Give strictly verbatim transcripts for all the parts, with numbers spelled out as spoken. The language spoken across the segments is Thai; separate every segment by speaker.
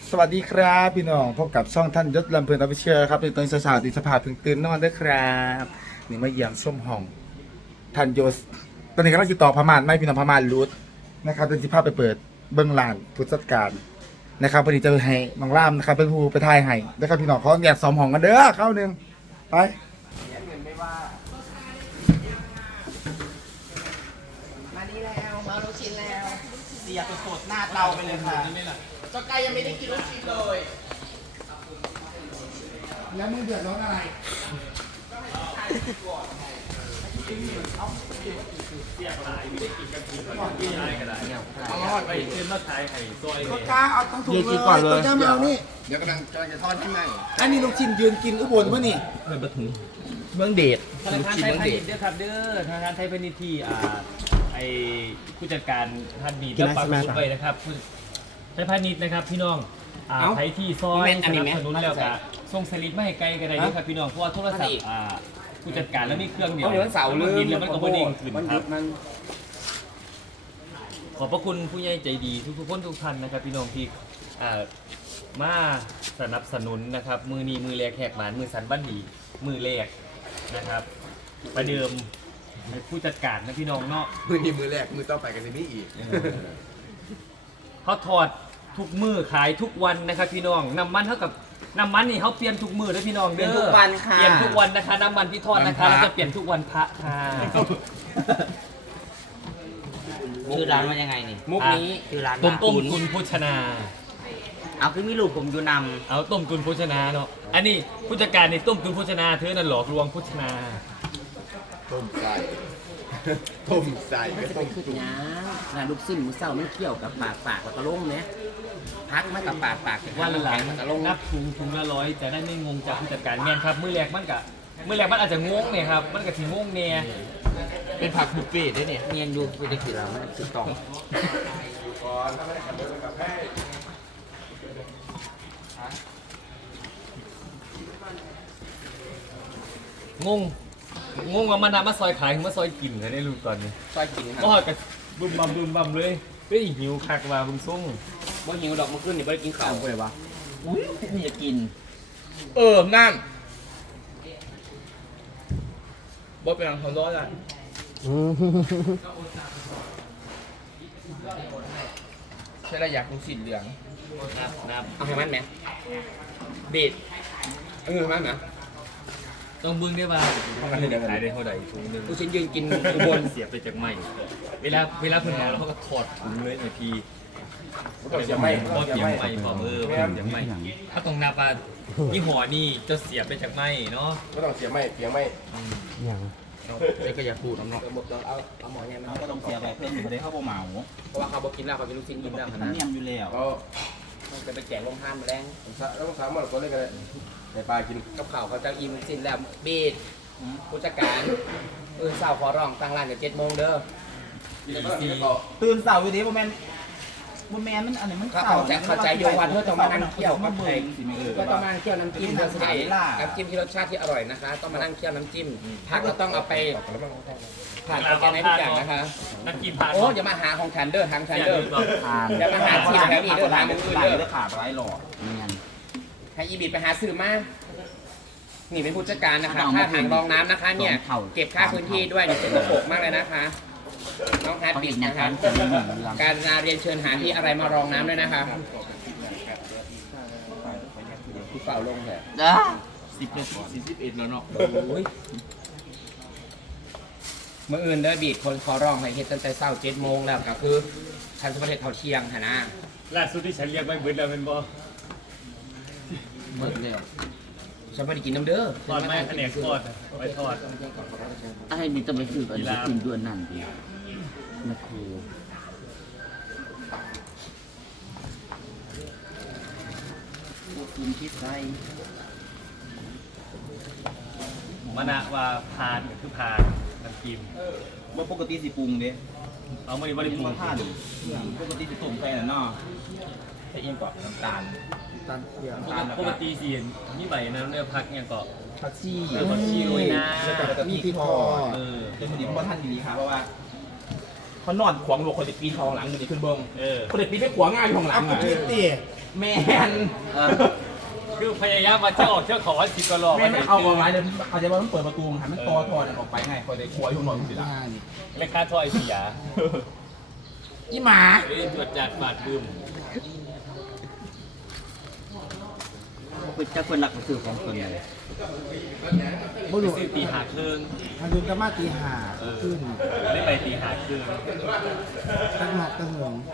Speaker 1: สวัสดีครับพี่น้องพบกับช่องท่านยศลำเพลินออฟฟิเชียลครับเป็นตอนสาวๆติสภาพถึงตื่นนอนด้วยครับนี่มาเยี่ยมส้มห้องท่านยศตอนนี้กำลังติดต่อพม่านไม่พี่น้องพม่านรูทนะครับเป็นสิภาพไปเปิดเบื้องหลังผู้จัดการนะครับพอดีจะให้น้องล่ามนะครับเป็นผู้ไปถ่ายให้นะครับพี่น้องเขาเนี่ยซ้อมห้องกันเด้อเข้าหนึ่งไป
Speaker 2: มานี่แล้วมาลูกชิ้นแล้ว
Speaker 3: เสียสดๆหน้าเตาไปเลยค่ะเจ้าไก่ยังไม่ได้กินลูกชิ้นเลย
Speaker 1: แล้วมึงเดือดร้อนอะไร
Speaker 3: เอามาหอดไปเช่นมาขายไข่ซอย
Speaker 1: ก็กล้าเอาต้องถูกเลยก่อนเลยต้องเอานี่
Speaker 3: เดี๋ยวกำลังกำลังจะทอดให้ไหม
Speaker 1: อันนี้ลูกชิ้นยืนกินอุบลวะนี่
Speaker 3: เมืองเดช
Speaker 4: ธนาคารไทยพาณิชย์เด้อครับเด้อธนาคารไทยพาณิชย์ที่อ่าไอผู้จัดการท่านบีแล้วปักหมุดไว้นะครับผู้ไทยพาณิชย์นะครับพี่น้องอ่าใครที่ซอยสนับสนุนแล้วก็ส่งสลิปมาให้ไกลกันได้ด้วยครับพี่น้องเพราะว่าโทรศัพท์อ่าผู้จัดการแล้วมีเครื่องเดียวมันเสาร์ลืมแล้วมันก็บ่เด้งขึ้นครับขอบพระคุณผู้ใหญ่ใจดีทุกๆคนทุกท่านนะครับพี่น้องที่อ่ามาสนับสนุนนะครับมือนี้มือแรกแหกหมานมือสันบ้านดีมือแรกนะครับประเดิมผู้จัดการนะพี่น้องเนาะ
Speaker 3: มือนี้มือแรกมือต่อไปกันในนี้อีก
Speaker 4: เขาถอดทุกมือขายทุกวันนะครับพี่น้องน้ำมันเท่ากับน้ำมันนี่เขาเปลี่ยนทุกมือด้วยพี่น้องเด้อ
Speaker 2: เปลี่ยนทุกวันค่ะ
Speaker 4: เปลี่ยนทุกวันนะคะน้ำมันที่ทอดนะคะเราจะเปลี่ยนทุกวันพระค่ะ
Speaker 2: ชื่อร้านว่ายังไงนี่
Speaker 4: มุกนี้
Speaker 2: ชื่อร้าน
Speaker 4: ต้ม
Speaker 2: ว่า
Speaker 4: ต้มกุลโภชนา
Speaker 2: เอาคือมีลูกผมอยู่น
Speaker 4: เอาต้มกุลโภชนาเนาะอันนี้ผู้จัดการนี่ต้มกุลโภชนาเธอนั่นหลอกลวงโภชนา
Speaker 3: ต้มใส่ต้มใส่ก็ต้ม
Speaker 2: ำคือหยังงานลูกสิ้นมือเศร้ามันเกี่ยวกับปากปากแล้วก็ลงเนี่ยพักมากับปากปาก
Speaker 4: วันหลัง
Speaker 2: แล้วก็ลง
Speaker 4: นับถุงถุงละร้อยจะได้ไม่งงจากผู้จัดการแม่นครับมือแรกมันกะมือแรกมันอาจจะงงเนี่ยครับมันกะถึงงงเนี่ย
Speaker 3: เป็นผักบุฟเฟ่ต์ด้วยเนี่ย
Speaker 2: เนียนอยู่ไปได้คือเรามันคือต้อง
Speaker 4: งงงงว่ามันมาซอยขายถึงมาซอยกินเลยได้รู้ตอนนี้
Speaker 2: ซอยกินค
Speaker 4: ก็
Speaker 2: รับ
Speaker 4: กระบึมบัมบึมบัมเลยเฮ้ยหิวคักว่าบึงส่ง
Speaker 2: บ่หิวดอกมันขึ้นนี่บ่ได้กินข้าวเลยวะอุ้ยนี่จะกิน
Speaker 3: เออนั่นบดเป็นของร้อนอ่ะใช่แล้วอยากลูกชิ้นเหลือง
Speaker 4: นับนับ
Speaker 2: เอาให้มันไหม
Speaker 4: เบ็ด
Speaker 3: เออมันนะ
Speaker 4: ต้องบึ้งได้ป่ะขายได้เท่าไหร่ถุงหนึง
Speaker 2: ลูกชิ้นยืนกินอุบล
Speaker 4: เสียบไปจากไม้เวลาเวลาเพิ่นมาแล้วเขาก็ถอดถุงเลยไอพี
Speaker 3: ต้องเสียไม่
Speaker 4: พอเสียบไปพอเออเพิ่นเสียบไม้ถ้าตรงนับว่ายี่ห้อนี่จะเสียบไปจากไม้เนาะ
Speaker 3: ก็ต้องเสียไม่เสียไม่
Speaker 2: เด็กก็อย่าพูดน้ำเนาะเอาเอาหมอเนี่ยมันก็ต้องเสียไปเพิ่มอยู่ได้เข้าโปรเหมาเพราะว่าเขาบอกกินแล้วเขาเป็นลูกชิ้นกินแล้วนะเนียมอยู่แล้ว
Speaker 3: ก็
Speaker 2: มันจะไปแจกลงทานมาแรง
Speaker 3: แล้วต้องสามวันก็เลยกันเลยในปลากิน
Speaker 2: กับข่าวเขาจะอิ่มสิ้นแล้วบีดผู้จัดการเออสาวขอร้องตั้งร้านเดี๋ยวเจ็ดโมงเด้อ
Speaker 4: สี่
Speaker 5: ตื่นเสาร์อยู่ดีบ่แม่นบ่แม่นมันอันนี้มัน
Speaker 2: เขา
Speaker 5: เสา
Speaker 2: เขา
Speaker 5: ร์
Speaker 2: จะเข้าใจโยวันเพื่อต้องมานั่งเคี่ยวกับ
Speaker 5: เบิ่
Speaker 2: ไข่
Speaker 5: งสิแม่เออ
Speaker 2: ก็ต้องมานั่งเคี่ยวน้ำจิ้มน้ำใสน้ำจิ้มที่รสชาติที่อร่อยนะคะ ต้องมานั่งเคี่ยวน้ำจิ้มผักก็ต้องเอาไปผ่านโปรแกรมให้ทุกอย่างนะคะ
Speaker 4: นักกินผ่าน
Speaker 2: โอ้อย่ามาหาของฉันเด้อทางฉันเด้ออย่ามาหาที่แถวนี้เด้อทางมึง
Speaker 5: ได้
Speaker 2: เด้อ
Speaker 5: ได้ขาดไรหรอกเนียน
Speaker 2: ให้อีบิดไปหาซื้อมานี่เป็นผู้จัดการนะคะค่าถังรองน้ำนะคะเนี่ยเก็บค่าพื้นที่ด้วยนี่เป็นระบบมากเลยนะคะน้องฮาร์ดบิดนะคะการงานเรียนเชิญหาที่อะไรมารองน้ำด้วยนะคะที่เป่าลงเลย
Speaker 5: จ้า
Speaker 4: สิบนาทีสี่สิบเอ็ดแล้วเนาะ
Speaker 2: เมื่ออื่นเด้อบีดคนขอร้องให้เฮ็ดตั้งแต่เช้าเจ็ดโมงแล้วก็คือฉันจะประเทศเท่าเที่ยงค่ะนะ
Speaker 4: ล่าสุดที่ฉันเรียกไปเบิดแล้วเป็นบ่
Speaker 2: เบิดเร็วฉันไม่ได้กินน้ำเด้อ
Speaker 4: ทอดไม้แผนกทอดไปทอด
Speaker 5: ไอ้มีต้องไปซื้อก่อนจะกินด้วยนั่นดินะครู
Speaker 2: กินพิซซ่า
Speaker 4: มะนะว่าพานก็คือพานน้ำจิ้ม
Speaker 5: บ่ปกติสิปรุงเด้
Speaker 4: เอามาดิบริ
Speaker 5: ปรุ
Speaker 4: บู
Speaker 5: ง
Speaker 4: รณ์
Speaker 5: ท่านปกติสิต้มไปน่ะเนาะใส่เองก่อนน้ำตาล
Speaker 1: ตันเที่ยว
Speaker 4: ปกติสิมีใบนั้นเนี่ยพักเนี่ยก็
Speaker 1: ผักชี
Speaker 4: แล้วก็ชีโรยหน้า
Speaker 1: แล้วก็มีพริกทอด
Speaker 4: เออ
Speaker 5: เป็นพอดีเพราะว่าท่านดีครับเพราะว่า
Speaker 6: เขานอนขวางบอกคนเด็กปีนทองหลังอยู่ในขึ้นเบิ้ง
Speaker 4: เออ
Speaker 6: คนเด็กปีนไปขวางง่ายอยู่ข้างหลังอ่ะแมน
Speaker 4: คือพยายามมาเจ้าออกเจ้าขอสิบกะโล
Speaker 6: แมนไม่เอาเอาไว้เลยเขาจะว่ามันเปิดประตูหันมันตอทอออกไปไงคนเด็กขวางอยู่ข้างนอกสิล่ะ
Speaker 4: ไม่ค่าถ้อยเสีย
Speaker 6: อีหมา
Speaker 4: เอ้ยตรวจจัดบาดลืม
Speaker 5: เป็นเจ้าคนหลักของสื่อของคนเลย
Speaker 1: บ่รู้
Speaker 4: ซื้อตีหาเครื่อง
Speaker 1: ทางดูกามาตีห้าขึ้น
Speaker 4: ได้ไปตีหาเครื่อง
Speaker 1: ตั้งหมอกตั้งหง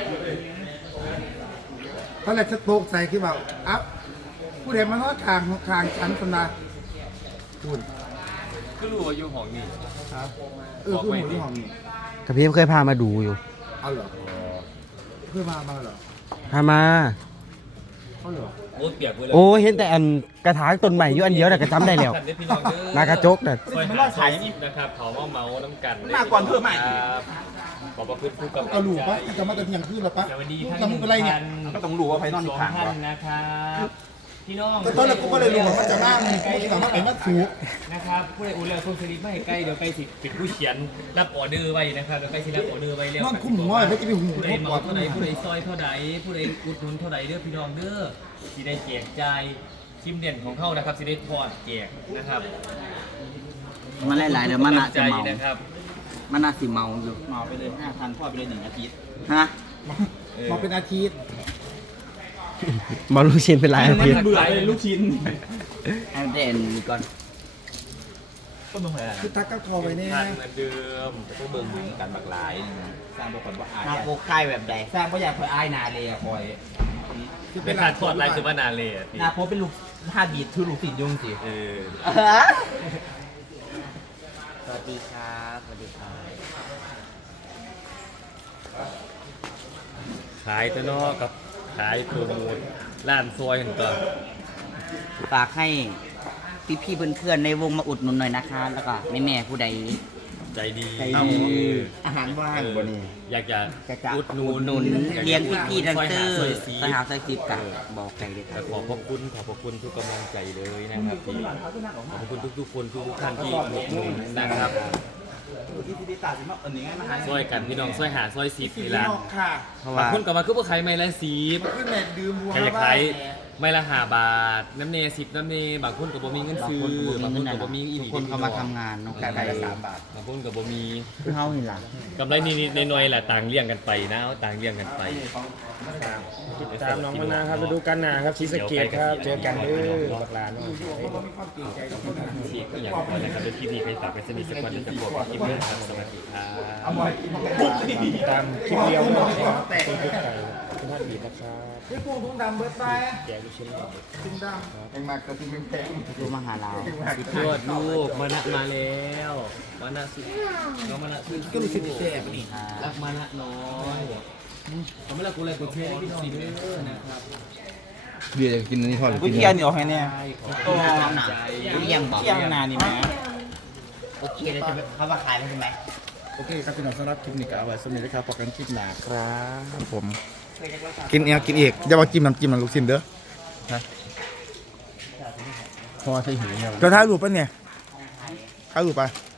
Speaker 1: ตอนแรกจะตกใจคือแบบอ้าวผู้ใดมานอนทางทางชั้นคนละคุณ
Speaker 4: ก็รู้ว่าอยู่ห้องนี้
Speaker 1: ครับเออคือหมูที่ห้องนี่
Speaker 7: กับพี่เคยพามาดูอยู่
Speaker 1: เอาเหรอเพื่อมามาเหรอ
Speaker 7: พามา
Speaker 1: เขาเหรอ
Speaker 4: โอ้ยเปียกเลย
Speaker 7: โอ้เห็นแต่อันกระถางต้นใหม่อยู่อันเดียวแต่ก็จำได้แล้ว
Speaker 4: พี่น้องเด้อ
Speaker 7: นากระจกน่ะ
Speaker 4: ซอยหาซอยสิบนะครับเขาเมาเมาน้ำกัน
Speaker 6: มาก่อนเพิ่มใหม่
Speaker 4: ครับขอบพระคุณผู้กำกับ
Speaker 1: กระลูกปะ
Speaker 4: ใจ
Speaker 1: จะมาแต่เที่ยงคืนหรอปะ
Speaker 4: สวัสดีทั้ง
Speaker 1: แล้วมึงเป็นไรเนี่ย
Speaker 6: ก็ต้องรู้ว่าไฟนอนอยู่ข้าง
Speaker 4: ท่าน
Speaker 6: วะ
Speaker 4: นะครับพี่น้อง
Speaker 1: แต่ตอนแรกกูก็เลยรู้ว่ามันจะนั่งกูจะมาเป็นนักสูบ
Speaker 4: นะครับผู้ใดอุ่นแล้วส่งสลิปมาให้ใกล้เดี๋ยวใกล้สิเป็นผู้เขียนรับออเดอร์ไว้นะครับเดี๋ยวใกล้สิรับออเดอร์ไว้แล้ว
Speaker 1: นอนคุ้มหัวไม่จะไปหู
Speaker 4: ผู้ใด
Speaker 1: ทุบ
Speaker 4: เห
Speaker 1: ก่อ
Speaker 4: มาน เท่าใดผู้ใดซอยเท่าใดผู้ใดอุดหนุนเท่าใดเด้อพี่น้องเด้อสิได้แจกจ่ายชิมเด่นของเขานะครับสิได้ทอดแจกนะครับ
Speaker 5: มันหลายๆเดี๋ยวมันน่า
Speaker 4: ใจ
Speaker 5: จะเมา
Speaker 4: นะครับ
Speaker 5: มันน่าสิเมาอยู่
Speaker 6: เมาไปเลยห้าพันพ่อไปเลยหนึ่งอาทิตย์
Speaker 5: ฮะ
Speaker 1: มาเป็นอาทิตย์
Speaker 7: บอลลูกชิ้นเป็นลายอาทิตย์
Speaker 6: เบื่อเลยลูกชิ้น
Speaker 5: ให้มันได้อันนี้ก่อน
Speaker 6: ต้นมะเขือ
Speaker 1: คือทักกับทอไว้เนี่ย
Speaker 4: ทานเหมือนเดิม
Speaker 6: ก็เบิ่งเหมือนกันบักหลายสร้างบอกคนว่าอาย
Speaker 5: นาโกไข่แบบใด
Speaker 6: สร้างว่าอยากคอยอายนาเลยอะคอย
Speaker 1: คือ
Speaker 4: เป็นการทอดลายคือว่านาเลยอ่ะพี่
Speaker 6: นาโพเป็นลูกท่าบีดคือลูกศิษย์ยงสิ
Speaker 4: เออ
Speaker 5: สวัสดีครับสวัสดีครับ
Speaker 4: ขายตัวนอกกับขายโปรโมทร้านซอยกันก่อน
Speaker 5: ฝากให้พี่ๆเพื่อนๆในวงมาอุดหนุนหน่อยนะคะ แล้วก็แม่ๆผู้ใด
Speaker 4: ใจดี
Speaker 5: ใจดี
Speaker 6: อาหารว่างบ่นี่
Speaker 4: อยากจะ
Speaker 5: จะจะ
Speaker 4: อุดหนุน
Speaker 5: หนุนเลี้ยงพี่ๆดันเซอร์
Speaker 4: ซอยหาซอยสี
Speaker 5: สหาซอยสิบกับบอกใจเลยค
Speaker 4: แต่
Speaker 5: รับ
Speaker 4: ขอบพระคุณขอบพระคุณทุกกำลังใจเลยนะครับที่ขอบพระคุณทุกๆคนทุกๆท่านที่อุดหนุนนะครับ
Speaker 6: ที่ที่ตาสิมาเอันนี้ไงมาหา
Speaker 4: ซอยกันพี่น้องซอยหาซอยสิบนี่ละ
Speaker 1: ค่ะ
Speaker 5: เพราะ
Speaker 4: บาง
Speaker 5: ว่า
Speaker 4: คนกับมาคือพวกใครไม่ละสิบ
Speaker 1: ขึ้นแม่ดื่มบัว
Speaker 4: ใครจะขายไม่ละห้าบาทน้ำเนสิบน้ำเนบางคนกับบ่มีเงิน
Speaker 5: บาง
Speaker 4: ซื้อ
Speaker 5: คนก็
Speaker 4: บาง
Speaker 5: มี
Speaker 4: คน
Speaker 5: เงิน
Speaker 4: กับ
Speaker 5: นะ
Speaker 4: บ่มีอีห
Speaker 5: ทุ
Speaker 4: ลี
Speaker 5: กคนเขามาทำงานเนาะ
Speaker 6: กา
Speaker 5: การ
Speaker 6: รละสามบาท
Speaker 4: บางคนกับบ่มี
Speaker 5: คือเฮานี่ล่ะ
Speaker 4: กำไรนิดๆหน่อยๆแหละต่างเลี้ยงกันไปนะเอาต่างเลี้ยงกันไป
Speaker 8: ตามน้องมานาวครับฤดูกาลหนาครับศรีสะเกษครับ เจอกันเด้อบักลาเนาะ
Speaker 4: ฉีกก็อย่างก่อนนะครับเดี๋ยวพี่พีใครฝากไปสนิทสักวันเดี๋ยวจะบอกคลิปนี้ครับสวัสดีครับ
Speaker 8: ตามคลิปเดียวนะครับคุณทุกไก่คุณท่านบีนะครับ
Speaker 1: พี่ปูทุ่งดำเบิร์ดไป
Speaker 8: แจกลูกชิ้นหน่อย
Speaker 1: ทุ่งดำแพงมากกระทุ่งแพง
Speaker 5: ดูมาหาเรา
Speaker 4: สุดยอดลูกมานะมาแล้วมานะสุดน้องมานะสุด
Speaker 1: ก็รู้สึกแย่ปะนี่
Speaker 4: รักมานะน้อยทำให้เรากูเลยกูเชื่อพี่น้องเด้อนะครับ
Speaker 3: เบียร์กินอันนี้ทอดหรือ
Speaker 6: วิ
Speaker 3: กิน
Speaker 6: เทียนเดี๋ยวให้เนี่ย
Speaker 5: ตัวใจเลี้ยงบอก
Speaker 6: เที่ยงนานี่แม่
Speaker 5: โอเคแล้วจะเขามาขายแล้วใช่ไหม
Speaker 1: โอเคครับพี่น้องสำหรับคลิปนี้ก็เอาไว้สำหรับนะครับพอกันคลิปหน้าครับผม กินเองกินเอกอย่ามาจิ้มน้ำจิ้มน้ำลูกชิ้นเด้อ
Speaker 3: พอใส่หูเนี่ย
Speaker 1: จะถ่ายรูปปะเนี่ยถ่ายรูปปะ